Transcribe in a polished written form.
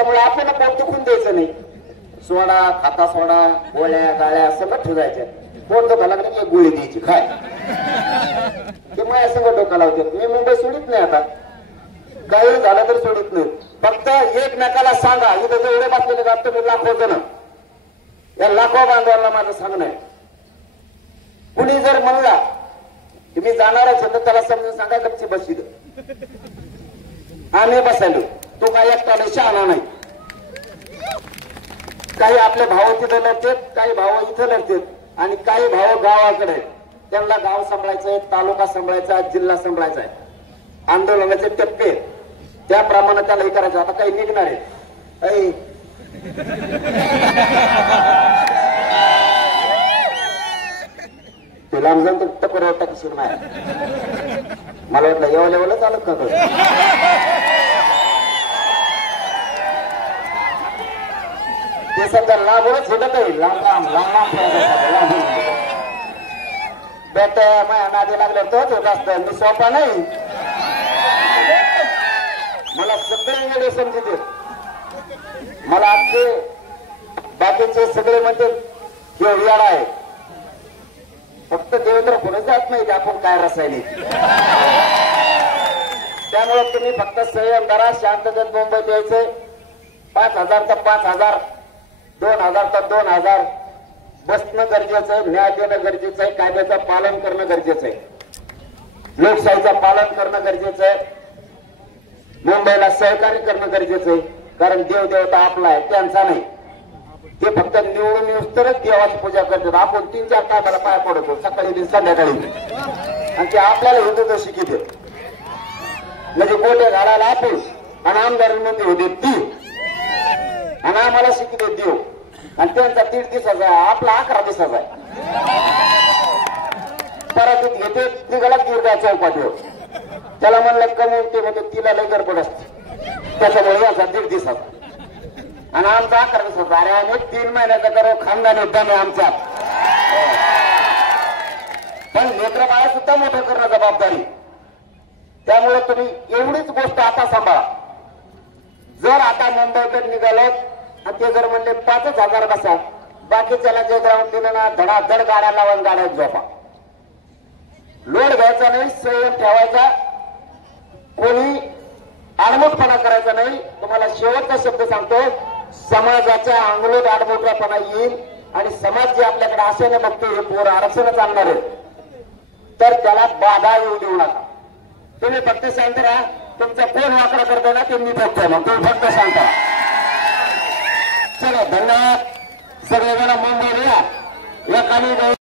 त्याच्यामुळे आपण पोट दुखून द्यायचं नाही. सोडा खाता सोडा गोळ्या गाळ्या सगळं ठेवायच्या. पोट दुखायला लागलं की एक गोळी द्यायची खाय. ते माझ्या संग डोका लावते. मी मुंबई सोडित नाही आता, काही झालं तर सोडित नाही. फक्त एकमेकाला सांगा, इथं जेवढे बसलेले जात तुम्ही लाखो जण, या लाखो बांधवांना माझं सांगणं आहे, कुणी जर म्हणला की मी जाणारच तर त्याला समजून सांगा गपची बसली. आम्ही बसायलो, तो काय एकट्याला शहाणा नाही. काही आपले भाव तिथे लढतात, काही भाव इथं लढतात आणि काही भाव गावाकडे. त्यांना गाव सांभाळायचंय, तालुका सांभाळायचा, जिल्हा सांभाळायचा आहे. आंदोलनाचे टप्पे त्याप्रमाणे त्याला हे करायचं. आता काही निघणार आहे ते लांब जाऊन टक्कर होता की सुरू नाही. मला वाटलं एवढ्या लेवलच आलं का ते सध्या लांबच झेडत आहे. लांब लांब लांब लांब बेट माझ्या नादी लागल्यावर तोच होत असतं. मी सोपा नाही. मला सगळे वेळे समजते. मला आजचे बाकीचे सगळे म्हणते हे विचार आहे. फक्त देवेंद्र पुढे जात नाही की आपण काय रसायनिक. त्यामुळे तुम्ही फक्त संयम धरा, शांततेत मुंबईत यायचंय. 5,000 तर 5,000, 2,000 तर 2,000 बसणं गरजेचं आहे. न्याय देणं गरजेचं आहे. कायद्याचं पालन करणं गरजेचं आहे. लोकशाहीचं पालन करणं गरजेचं आहे. मुंबईला सहकार्य करणं गरजेचं आहे. कारण देव देवता आपला आहे, त्यांचा नाही. ते फक्त निवडून येऊस तरच देवाची पूजा करतात. आपण 3-4 तासाला पाय पडतो सकाळी संध्याकाळी, आणि ते आपल्याला हिंदू शिकित म्हणजे गोटे घालायला आपण आणि आमदारांमध्ये होते ती, आणि आम्हाला शिकित देव. आणि त्यांचा 1.5 दिवसाचा आहे, आपला 11 दिवसाचा आहे. परत घेते निघाला दुर्गा चौपाटीवर. त्याला म्हणलं कमवून ते म्हणतो तिला लय गडबड असते, त्याच्यामुळे याचा 1.5 दिवसाचा. आणि आमचा 11 दिवसाचा. अरे आम्ही 3 महिन्याचा करो खानदान एकदम आहे आमचा. पण लेकर बाळा सुद्धा मोठं करणं जबाबदारी. त्यामुळे तुम्ही एवढीच गोष्ट आता सांभाळा. जर आता मुंबईकडे निघालो आणि ते जर म्हणले 5,000 बसा, बाकीच्याला जे ग्राउंड दिलं ना धडाधड गाड्या लावून गाड्यात झोपा. लोड घ्यायचा नाही, संयम ठेवायचा, कोणी आडमुठपणा करायचा नाही. तुम्हाला शेवटचा शब्द सांगतो, समाजाच्या अंगलोट आडमुठपणा येईल आणि समाज जे आपल्याकडे असेल बघतो हे पोर आरक्षणच आणणार आहे, तर त्याला बाधा येऊ देऊ नका. तुम्ही फक्त शांत राहा. तुमचा कोण वाकडा करतो ना ते मी बघतोय, मग तुम्ही फक्त शांत राहा. चलो धन्यवाद. सगळेजण मुंबईला या.